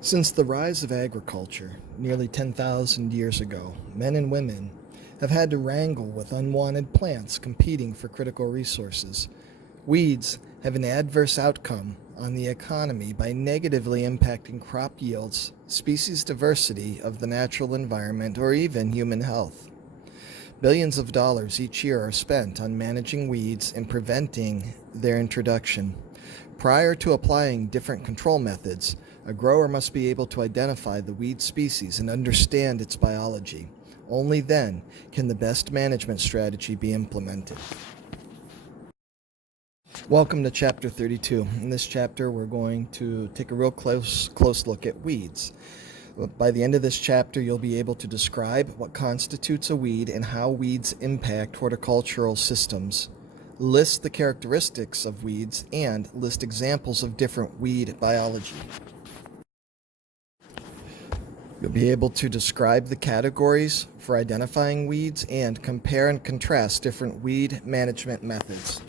Since the rise of agriculture, nearly 10,000 years ago, men and women have had to wrangle with unwanted plants competing for critical resources. Weeds have an adverse outcome on the economy by negatively impacting crop yields, species diversity of the natural environment, or even human health. Billions of dollars each year are spent on managing weeds and preventing their introduction. Prior to applying different control methods, a grower must be able to identify the weed species and understand its biology. Only then can the best management strategy be implemented. Welcome to Chapter 32. In this chapter, we're going to take a real close look at weeds. By the end of this chapter, you'll be able to describe what constitutes a weed and how weeds impact horticultural systems, list the characteristics of weeds, and list examples of different weed biology. You'll be able to describe the categories for identifying weeds and compare and contrast different weed management methods.